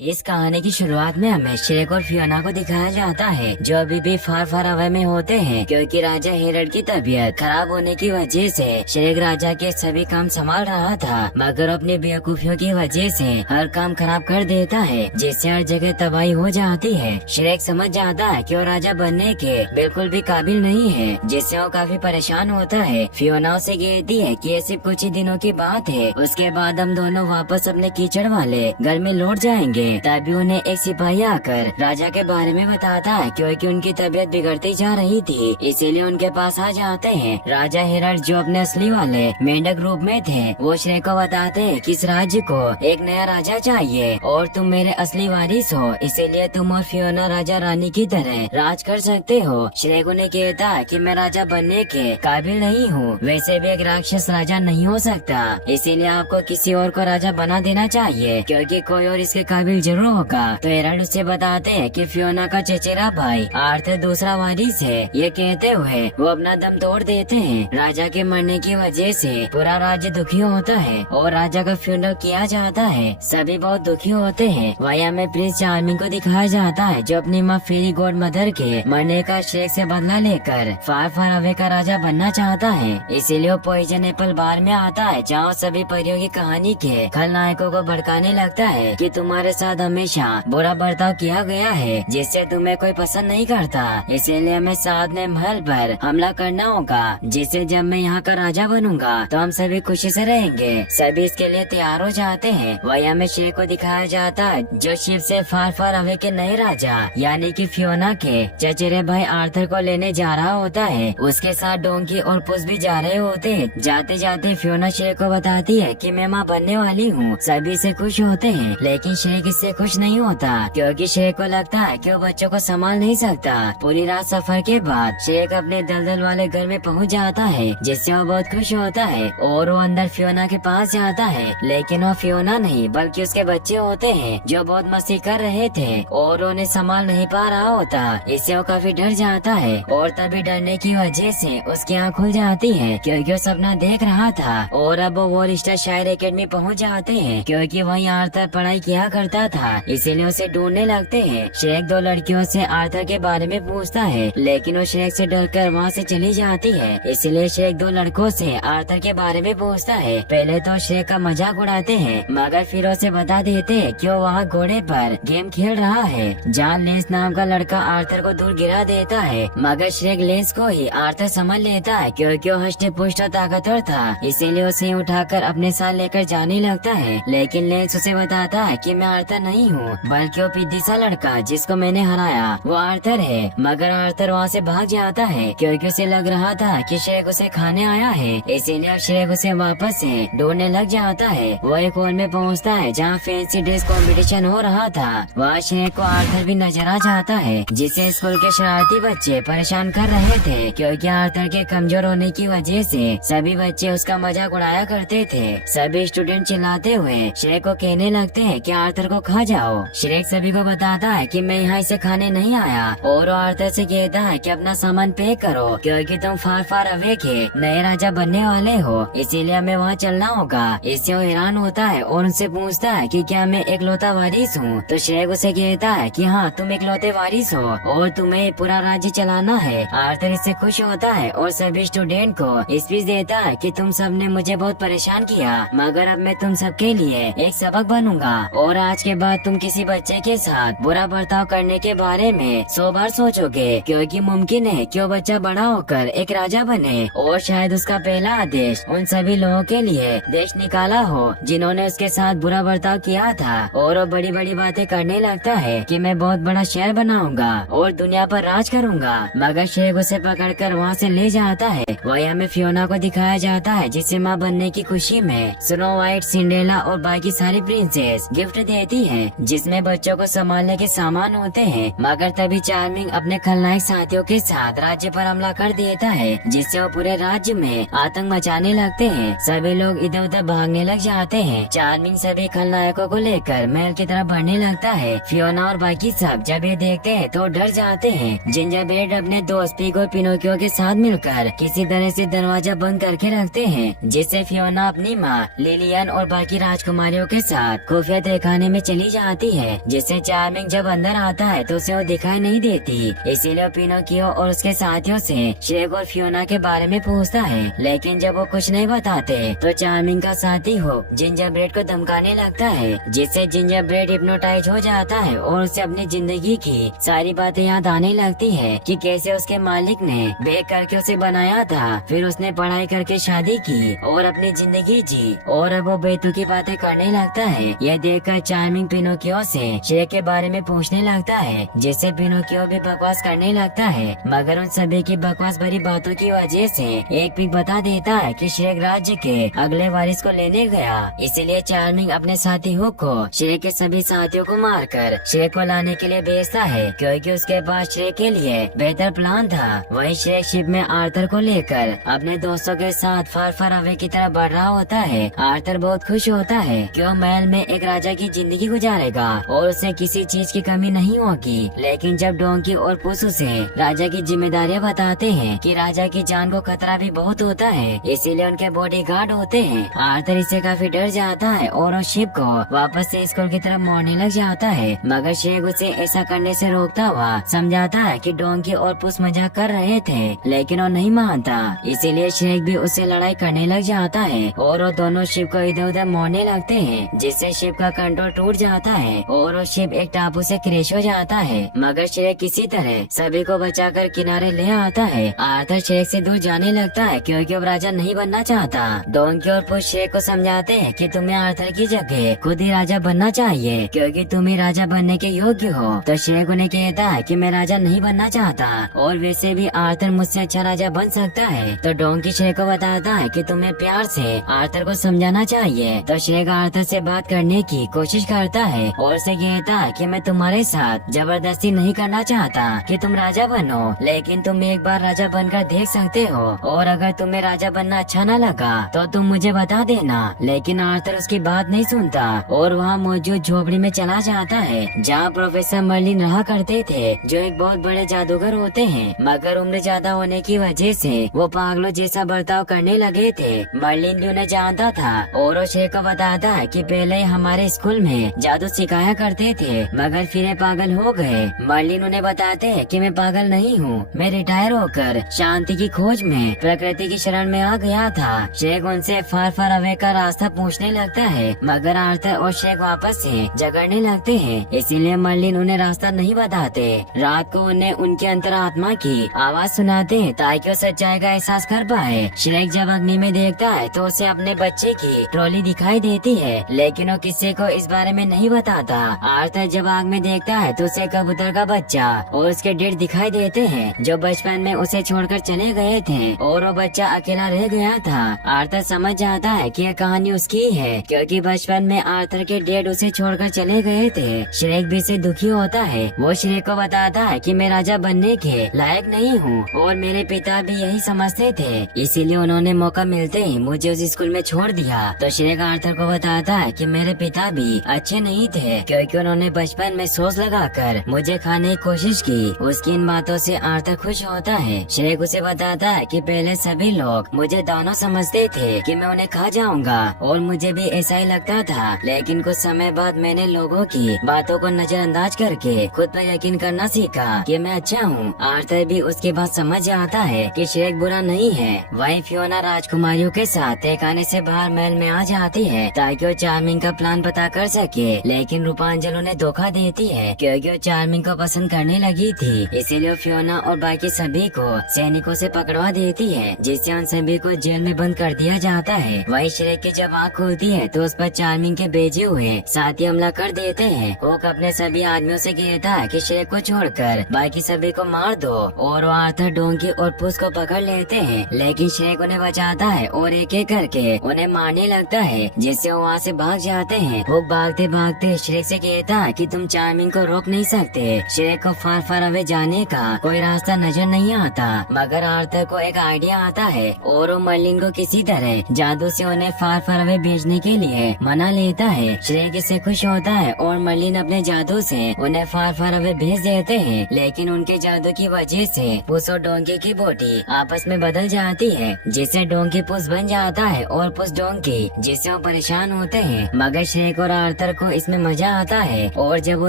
इस कहानी की शुरुआत में हमें श्रेक और फियोना को दिखाया जाता है जो अभी भी फार फार अवे में होते हैं क्योंकि राजा हेरल्ड की तबीयत खराब होने की वजह से श्रेक राजा के सभी काम संभाल रहा था, मगर अपनी बेवकूफियों की वजह से हर काम खराब कर देता है जिससे हर जगह तबाही हो जाती है। श्रेक समझ जाता है कि वो राजा बनने के बिल्कुल भी काबिल नहीं है, जिससे वो काफी परेशान होता है। फियोना उसे कहती है कि ये सिर्फ कुछ ही दिनों की बात है, उसके बाद हम दोनों वापस अपने कीचड़ वाले घर में लौट जाएंगे। तभी उन्हें एक सिपाही आकर राजा के बारे में बताता है क्योंकि उनकी तबीयत बिगड़ती जा रही थी, इसीलिए उनके पास आ जाते हैं। राजा हेरल्ड जो अपने असली वाले मेंढक रूप में थे वो श्रेक को बताते हैं कि इस राज्य को एक नया राजा चाहिए और तुम मेरे असली वारिस हो, इसीलिए तुम और फियोना राजा रानी की तरह राज कर सकते हो। श्रेक उन्हें कहता है कि मैं राजा बनने के काबिल नहीं हूँ, वैसे भी एक राक्षस राजा नहीं हो सकता, इसीलिए आपको किसी और को राजा बना देना चाहिए क्योंकि कोई और इसके काबिल जरूर होगा। तो हेरल्ड उसे बताते हैं कि फियोना का चचेरा भाई आर्थर दूसरा वारिस है। ये कहते हुए वो अपना दम तोड़ देते हैं। राजा के मरने की वजह से पूरा राज्य दुखी होता है और राजा का फ्यूनरल किया जाता है। सभी बहुत दुखी होते हैं। वहीं हमें प्रिंस चार्मिंग को दिखाया जाता है जो अपनी माँ फेरी गॉड मदर के मरने का श्रेक से बदला लेकर फार फार अवे का राजा बनना चाहता है, इसीलिए वो पॉइजन एप्पल बार में आता है जहाँ सभी परियों की कहानी के खलनायकों को भड़काने लगता है कि तुम्हारे साथ हमेशा बुरा बर्ताव किया गया है जिससे तुम्हें कोई पसंद नहीं करता, इसीलिए हमें साथ में महल पर हमला करना होगा, जिससे जब मैं यहाँ का राजा बनूंगा तो हम सभी खुशी से रहेंगे। सभी इसके लिए तैयार हो जाते हैं। वही हमें श्रेक को दिखाया जाता है जो शिप से फार फार अवे के नए राजा यानी कि फियोना के चचेरे भाई आर्थर को लेने जा रहा होता है। उसके साथ डोंकी और पुस भी जा रहे होते हैं। जाते जाते फियोना श्रेक को बताती है कि मैं माँ बनने वाली हूँ। सभी से खुश होते हैं, लेकिन श्रेक इससे खुश नहीं होता क्योंकि श्रेक को लगता है कि वो बच्चों को संभाल नहीं सकता। पूरी रात सफर के बाद श्रेक अपने दलदल वाले घर में पहुंच जाता है जिससे वो बहुत खुश होता है और वो अंदर फियोना के पास जाता है, लेकिन वो फियोना नहीं बल्कि उसके बच्चे होते हैं जो बहुत मस्ती कर रहे थे और उन्हें संभाल नहीं पा रहा होता। इससे वो काफी डर जाता है और तभी डरने की वजह से उसकी आँख खुल जाती है क्योंकि वो सपना देख रहा था और अब वो वॉरिस्टर शायर एकेडमी पहुँच जाते हैं क्योंकि वहीं आर्थर पढ़ाई किया करता था, इसीलिए उसे ढूंढने लगते हैं। श्रेक दो लड़कियों से आर्थर के बारे में पूछता है, लेकिन वो श्रेक से डरकर वहाँ से चली जाती है, इसलिए श्रेक दो लड़कों से आर्थर के बारे में पूछता है। पहले तो श्रेक का मजाक उड़ाते हैं, मगर फिर उसे बता देते हैं कि वो वहाँ घोड़े पर गेम खेल रहा है जहाँ लेंस नाम का लड़का आर्थर को दूर गिरा देता है, मगर श्रेक लेंस को ही आर्थर समझ लेता है क्योंकि वो हष्ट पुष्ट और ताकतवर था, इसीलिए उसे उठाकर अपने साथ लेकर जाने लगता है। लेकिन लेंस उसे बताता है कि मैं आर्थर नहीं हूँ बल्कि वो पिद्दी सा लड़का जिसको मैंने हराया वो आर्थर है, मगर आर्थर वहाँ से भाग जाता है क्योंकि उसे लग रहा था कि श्रेक उसे खाने आया है, इसीलिए अब श्रेक उसे वापस से ढूंढने लग जाता है। वो एक हॉल में पहुँचता है जहाँ फैंसी ड्रेस कंपटीशन हो रहा था। वहाँ श्रेक को आर्थर भी नजर आ जाता है जिसे स्कूल के शरारती बच्चे परेशान कर रहे थे क्योंकि आर्थर के कमजोर होने की वजह से सभी बच्चे उसका मजाक उड़ाया करते थे। सभी स्टूडेंट चिल्लाते हुए श्रेक को कहने लगते हैं कि आर्थर को खा जाओ। श्रेक सभी को बताता है कि मैं यहाँ इसे खाने नहीं आया और आर्थर से कहता है कि अपना सामान पैक करो क्योंकि तुम फार फार अवे के नए राजा बनने वाले हो, इसीलिए हमें वहाँ चलना होगा। इससे वो हैरान होता है और उनसे पूछता है कि क्या मैं इकलौता वारिस हूँ। तो श्रेक उसे कहता है कि हाँ तुम इकलौते वारिस हो और तुम्हें पूरा राज्य चलाना है। आर्थर इससे खुश होता है और सभी स्टूडेंट को स्पीच देता है कि तुम सब ने मुझे बहुत परेशान किया, मगर अब मैं तुम सबके लिए एक सबक बनूंगा और आज के बाद तुम किसी बच्चे के साथ बुरा बर्ताव करने के बारे में 100 बार सोचोगे क्योंकि मुमकिन है कि वो बच्चा बड़ा होकर एक राजा बने और शायद उसका पहला आदेश उन सभी लोगों के लिए देश निकाला हो जिन्होंने उसके साथ बुरा बर्ताव किया था। और वो बड़ी बड़ी बातें करने लगता है कि मैं बहुत बड़ा शहर बनाऊंगा और दुनिया पर राज करूंगा, मगर श्रेक उसे पकड़कर वहाँ से ले जाता है। वही हमें फियोना को दिखाया जाता है जिसे माँ बनने की खुशी में स्नो व्हाइट, सिंड्रेला और बाकी सारी प्रिंसेस गिफ्ट देती है जिसमें बच्चों को संभालने के सामान होते हैं। मगर तभी चार्मिंग अपने खलनायक साथियों के साथ राज्य पर हमला कर देता है जिससे वो पूरे राज्य में आतंक मचाने लगते हैं। सभी लोग इधर उधर भागने लग जाते हैं। चार्मिंग सभी खलनायकों को लेकर महल की तरफ बढ़ने लगता है। फियोना और बाकी सब जब ये देखते हैं तो डर जाते हैं। जिंजरब्रेड अपने दोस्त पिग और पिनोकियो के साथ मिलकर किसी तरह से दरवाजा बंद करके रखते हैं जिससे फियोना अपनी माँ लिलियन और बाकी राजकुमारियों के साथ खुफिया तहखाने में चली जाती है, जिससे चार्मिंग जब अंदर आता है तो उसे वो दिखाई नहीं देती। इसीलिए पिनोकियो और उसके साथियों से श्रेक और फियोना के बारे में पूछता है, लेकिन जब वो कुछ नहीं बताते तो चार्मिंग का साथी हो जिंजर ब्रेड को धमकाने लगता है, जिससे जिंजर ब्रेड हिप्नोटाइज हो जाता है और उसे अपनी जिंदगी की सारी बातें याद आने लगती है कि कैसे उसके मालिक ने बेक करके उसे बनाया था, फिर उसने पढ़ाई करके शादी की और अपनी जिंदगी जी, और अब वो बेतुकी बातें करने लगता है। यह देखकर चार्मिंग पिनोकियो से श्रेक के बारे में पूछने लगता है, जिससे पिनोकियो भी बकवास करने लगता है, मगर उन सभी की बकवास भरी बातों की वजह से एक पिग बता देता है कि श्रेक राज्य के अगले वारिस को लेने गया। इसलिए चार्मिंग अपने साथी हुक को श्रेक के सभी साथियों को मारकर श्रेक को लाने के लिए भेजता है, क्योंकि उसके पास श्रेक के लिए बेहतर प्लान था। वहीं श्रेक शिप में आर्थर को लेकर अपने दोस्तों के साथ फार फार अवे की तरफ बढ़ रहा होता है। आर्थर बहुत खुश होता है कि वो महल में एक राजा की जिंदगी गुजारेगा और उसे किसी चीज की कमी नहीं होगी। लेकिन जब डोंकी और पुस उसे राजा की जिम्मेदारियां बताते हैं कि राजा की जान को खतरा भी बहुत होता है, इसीलिए उनके बॉडीगार्ड होते हैं, आर्थर इससे काफी डर जाता है और उस शिप को वापस से स्कूल की तरफ मोड़ने लग जाता है। मगर श्रेक उसे ऐसा करने से रोकता हुआ समझाता है कि डोंकी और पुस मजाक कर रहे थे, लेकिन वो नहीं मानता। इसीलिए श्रेक भी उससे लड़ाई करने लग जाता है और वो दोनों शिप को इधर उधर मोड़ने लगते हैं, जिससे शिप का कंट्रोल टूट जाता है और वो शिप एक टापू से क्रैश हो जाता है। मगर श्रेक किसी तरह सभी को बचाकर किनारे ले आता है। आर्थर श्रेक से दूर जाने लगता है, क्योंकि अब राजा नहीं बनना चाहता। डोंकी और पुस श्रेक को समझाते हैं कि तुम्हें आर्थर की जगह खुद ही राजा बनना चाहिए, क्योंकि तुम ही राजा बनने के योग्य हो। तो श्रेक उन्हें कहता है कि मैं राजा नहीं बनना चाहता और वैसे भी आर्थर मुझसे अच्छा राजा बन सकता है। तो डोंकी श्रेक को बताता है कि तुम्हें प्यार से आर्थर को समझाना चाहिए। तो श्रेक आर्थर से बात करने की कोशिश करता है और उसे कहता है कि मैं तुम्हारे साथ जबरदस्ती नहीं करना चाहता कि तुम राजा बनो, लेकिन तुम एक बार राजा बनकर देख सकते हो, और अगर तुम्हें राजा बनना अच्छा न लगा तो तुम मुझे बता देना। लेकिन आर्थर उसकी बात नहीं सुनता और वहाँ मौजूद झोपड़ी में चला जाता है, जहाँ प्रोफेसर मर्लिन रहा करते थे, जो एक बहुत बड़े जादूगर होते हैं। मगर उम्र ज्यादा होने की वजह से वो पागलों जैसा बर्ताव करने लगे थे। मर्लिन भी उन्हें जानता था और वो श्रेक को बताता है कि पहले हमारे स्कूल में जादू सिखाया करते थे, मगर फिर ये पागल हो गए। मर्लिन उन्हें बताते हैं कि मैं पागल नहीं हूँ, मैं रिटायर होकर शांति की खोज में प्रकृति की शरण में आ गया था। श्रेक उनसे फार फार अवे का रास्ता पूछने लगता है, मगर आर्थर और श्रेक वापस से झगड़ने लगते हैं, इसीलिए मर्लिन उन्हें रास्ता नहीं बताते। रात को उन्हें उनके अंतरात्मा की आवाज सुनाते हैं ताकि वो सच्चाई का एहसास कर पाए। श्रेक जब अग्नि में देखता है तो उसे अपने बच्चे की ट्रॉली दिखाई देती है, लेकिन वो किसी को इस बारे में नहीं बताता। आर्थर जब आग में देखता है तो उसे कबूतर का बच्चा और उसके डेढ़ दिखाई देते हैं, जो बचपन में उसे छोड़कर चले गए थे और वो बच्चा अकेला रह गया था। आर्थर समझ जाता है कि यह कहानी उसकी है, क्योंकि बचपन में आर्थर के डेड उसे छोड़कर चले गए थे। श्रेक भी से दुखी होता है। वो श्रेक को बताता है कि मैं राजा बनने के लायक नहीं हूँ और मेरे पिता भी यही समझते थे, इसीलिए उन्होंने मौका मिलते ही मुझे उस स्कूल में छोड़ दिया। तो श्रेक आर्थर को बताता है कि मेरे पिता भी अच्छे नहीं थे, क्योंकि उन्होंने बचपन में सोच लगाकर मुझे खाने की कोशिश की। उसकी इन बातों से आर्थर खुश होता है। श्रेक उसे बताता है कि पहले सभी लोग मुझे दानव समझते थे कि मैं उन्हें खा जाऊंगा, और मुझे भी ऐसा ही लगता था, लेकिन कुछ समय बाद मैंने लोगों की बातों को नजरअंदाज करके खुद पर यकीन करना सीखा कि मैं अच्छा हूँ। आर्थर भी उसके बाद समझ जाता है कि श्रेक बुरा नहीं है। वहीं फियोना राजकुमारियों के साथ तहखाने से बाहर महल में आ जाती है ताकि वो चार्मिंग का प्लान पता कर सके, लेकिन रूपांजल उन्हें धोखा देती है, क्योंकि वो चार्मिंग को पसंद करने लगी थी। इसीलिए फियोना और बाकी सभी को सैनिकों से पकड़वा देती है, जिससे उन सभी को जेल में बंद कर दिया जाता है। वहीं श्रेक की जब आँख खुलती है तो उस पर चार्मिंग के भेजे हुए साथी हमला कर देते हैं। हुक अपने सभी आदमियों से कहता है कि श्रेक को छोड़कर बाकी सभी को मार दो, और वो आर्थर, डोंकी और पुस को पकड़ लेते हैं, लेकिन श्रेक उन्हें बचाता है और एक एक करके उन्हें मारने लगता है, जिससे वो वहाँ से भाग जाते हैं। हुक भागते भागते श्रेक से कहता है कि तुम चार्मिंग को रोक नहीं सकते। श्रेक को फार फार अवे जाने का कोई रास्ता नजर नहीं आता, मगर आर्थर को एक आइडिया आता है और वो मर्लिन को किसी तरह जादू से उन्हें फार फार अवे भेजने के लिए मना लेता है। श्रेक इससे खुश होता है और मर्लिन अपने जादू से उन्हें फार फार अवे भेज देते हैं, लेकिन उनके जादू की वजह से पुस और डोंकी की बॉडी आपस में बदल जाती है, जिससे डोंकी पुस बन जाता है और पुस डोंकी, जिससे वो परेशान होते हैं। मगर श्रेक और आर्थर शेर को इसमें मजा आता है। और जब वो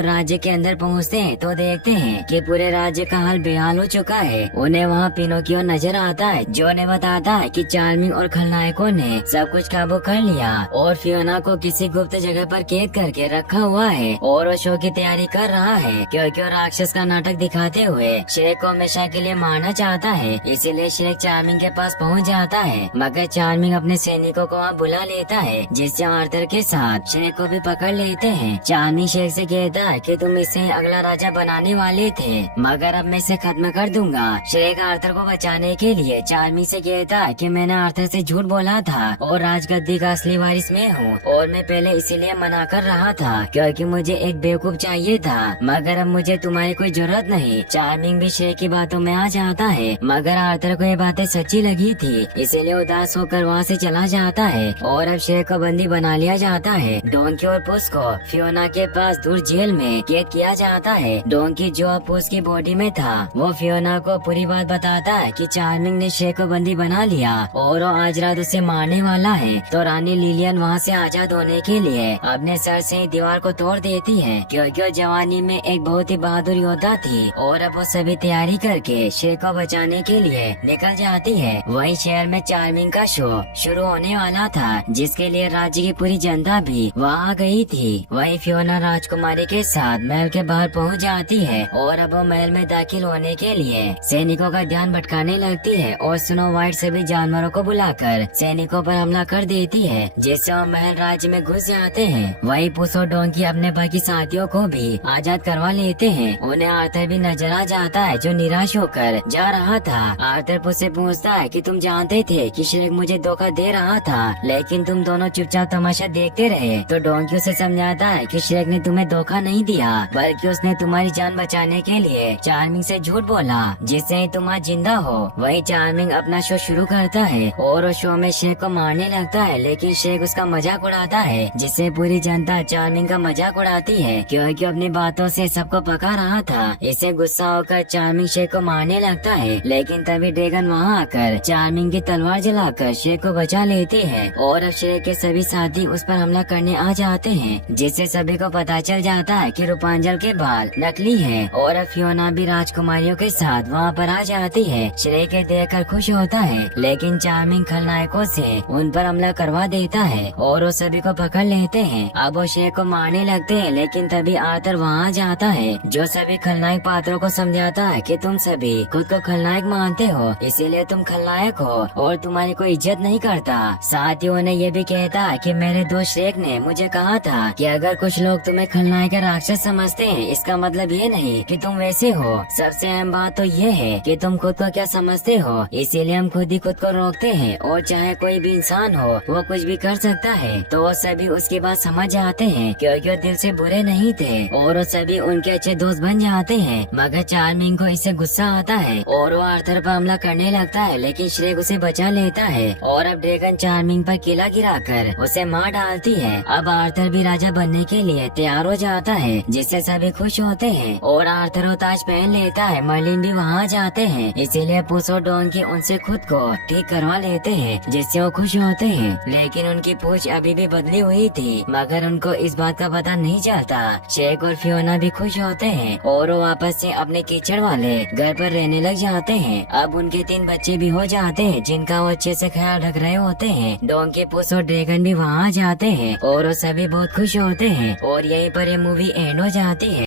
राज्य के अंदर पहुँचते हैं तो देखते हैं कि पूरे राज्य का हाल बेहाल हो चुका है। उन्हें वहाँ पिनोकियो नजर आता है जो उन्हें बताता है कि चार्मिंग और खलनायकों ने सब कुछ काबू कर लिया और फियोना को किसी गुप्त जगह पर कैद करके रखा हुआ है और वो शो की तैयारी कर रहा है, क्योंकि वो राक्षस का नाटक दिखाते हुए श्रेक को हमेशा के लिए मारना चाहता है। इसीलिए श्रेक चार्मिंग के पास पहुंच जाता है, मगर चार्मिंग अपने सैनिकों को वहाँ बुला लेता है, जिससे आर्थर के साथ श्रेक को भी पकड़ लेते हैं। चार्मिंग श्रेक से कहता है कि तुम इसे अगला राजा बनाने वाले थे, मगर अब मैं इसे खत्म कर दूंगा। श्रेक आर्थर को बचाने के लिए चार्मिंग से कहता है कि मैंने आर्थर से झूठ बोला था और राजगद्दी का असली वारिस मैं हूँ, और मैं पहले इसीलिए मना कर रहा था क्योंकि मुझे एक बेवकूफ चाहिए था, मगर अब मुझे तुम्हारी कोई जरूरत नहीं। चार्मिंग भी श्रेक की बातों में आ जाता है, मगर आर्थर को ये बातें सच्ची लगी थी, इसीलिए उदास होकर वहाँ से चला जाता है और अब श्रेक को बंदी बना लिया जाता है। डोंकी और पुस को फियोना के पास दूर जेल में कैद किया जाता है। डोंकी जो अब पुस की बॉडी में था वो फियोना को पूरी बात बताता है कि चार्मिंग ने श्रेक को बंदी बना लिया और वो आज रात उसे मारने वाला है। तो रानी लिलियन वहाँ से आजाद होने के लिए अपने सर से ही दीवार को तोड़ देती है, क्योंकि वो जवानी में एक बहुत ही बहादुर योद्धा थी और अब वो सभी तैयारी करके श्रेक को बचाने के लिए निकल जाती है। वही शहर में चार्मिंग का शो शुरू होने वाला था, जिसके लिए राज्य की पूरी जनता भी वहाँ आ गई थी। वही फियोना राजकुमारी के साथ महल के बाहर पहुँच जाती है और अब वो महल में दाखिल होने के लिए सैनिकों का ध्यान भटकाने लगती है और स्नो व्हाइट सभी जानवरों को बुलाकर सैनिकों पर हमला कर देती है, जिससे वो महल राज्य में घुस जाते हैं। वही पुस और डोंकी अपने बाकी साथियों को भी आजाद करवा लेते हैं। उन्हें आर्थर भी नजर आ जाता है जो निराश होकर जा रहा था। आर्थर पुस से पूछता है कि तुम जानते थे कि श्रेक मुझे धोखा दे रहा था, लेकिन तुम दोनों चुपचाप तमाशा देखते रहे। तो डोंकी उसे समझाता है कि श्रेक ने तुम्हें धोखा नहीं दिया, बल्कि उसने तुम्हारी जान बचाने के लिए चार्मिंग से झूठ बोला, जिससे तुम आज जिंदा हो। वही चार्मिंग अपना शो शुरू करता है और उस शो में श्रेक को मारने लगता है, लेकिन श्रेक उसका मजाक उड़ाता है, जिससे पूरी जनता चार्मिंग का मजाक उड़ाती है, क्योंकि अपनी बातों से सबको पका रहा था। इसे गुस्सा होकर चार्मिंग श्रेक को मारने लगता है, लेकिन तभी ड्रैगन वहाँ आकर चार्मिंग की तलवार जलाकर श्रेक को बचा लेती है और अब श्रेक के सभी साथी उस पर हमला करने आ जाते हैं, जिससे सभी को पता चल जाता है कि रूपांजल के बाल नकली है। और अब फियोना भी राजकुमारियों के साथ वहाँ पर आ जाती है। श्रेक के देखकर खुश होता है, लेकिन चार्मिंग खलनायकों से उन पर हमला करवा देता है और वो सभी को पकड़ लेते हैं। अब वो श्रेक को मारने लगते हैं, लेकिन तभी आर्थर वहाँ जाता है, जो सभी खलनायक पात्रों को समझाता है कि तुम सभी खुद को खलनायक मानते हो, इसीलिए तुम खलनायक हो और तुम्हारी कोई इज्जत नहीं करता। साथ ही उन्हें ये भी कहता है कि मेरे दोस्त श्रेक ने मुझे कहा था कि अगर कुछ लोग तुम्हें खलनायक या राक्षस समझते हैं, इसका मतलब ये नहीं कि तुम वैसे हो। सबसे अहम बात तो ये है कि तुम खुद को क्या समझते हो, इसीलिए हम खुद ही खुद को रोकते हैं और चाहे कोई भी इंसान हो वो कुछ भी कर सकता है। तो वो सभी उसकी बात समझ जाते हैं, क्योंकि वो दिल से बुरे नहीं थे और वो सभी उनके अच्छे दोस्त बन जाते हैं। मगर चार्मिंग को इससे गुस्सा आता है और वो आर्थर पर हमला करने लगता है, लेकिन श्रेक उसे बचा लेता है और अब ड्रैगन चार्मिंग पर किला गिराकर उसे मार डालती है। अब आर्थर भी राजा बनने के लिए तैयार हो जाता है, जिससे सभी खुश होते हैं और आर्थर वो ताज पहन लेता है। मर्लिन भी वहाँ जाते हैं, इसीलिए पुस और डोंकी उनसे खुद को ठीक करवा लेते हैं, जिससे वो खुश होते हैं। लेकिन उनकी पूंछ अभी भी बदली हुई थी, मगर उनको इस बात का पता नहीं चलता। श्रेक और फियोना भी खुश होते हैं और वो वापस से अपने कीचड़ वाले घर पर रहने लग जाते हैं। अब उनके 3 बच्चे भी हो जाते हैं, जिनका वो अच्छे से ख्याल रख रहे होते हैं। डोंकी, पुस और ड्रैगन भी वहाँ जाते हैं और वो सभी बहुत खुश होते हैं और यहीं पर ये मूवी एंड हो जाती है।